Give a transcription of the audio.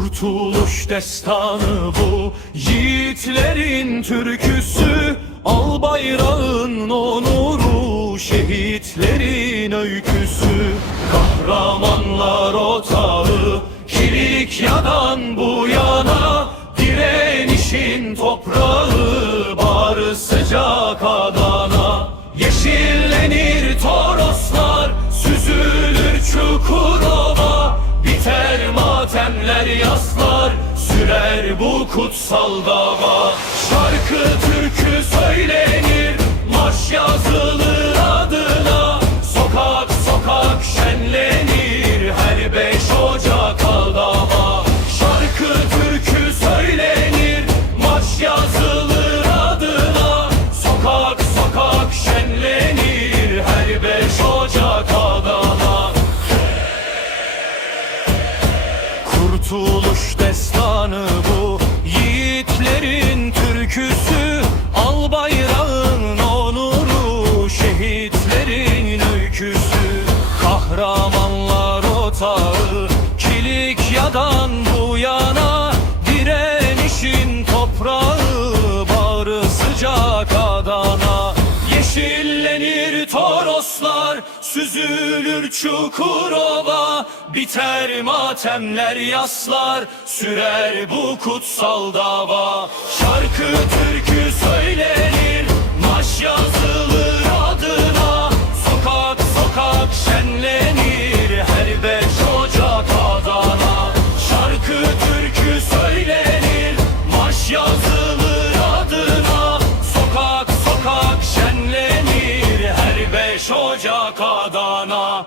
Kurtuluş destanı bu. Yiğitlerin türküsü Al bayrağın onuru Şehitlerin öyküsü. Kahramanlar otağı Kilikya'dan bu yana matemler yaslar Sürer bu kutsal dava. Şarkı türkü söylenir Kahramanlar otağı Kilikya'dan bu yana Direnişin toprağı Bağrı sıcak Adana. Yeşillenir Toroslar Süzülür Çukurova. Biter matemler yaslar Sürer bu kutsal dava. Şarkı shoqja ka dana.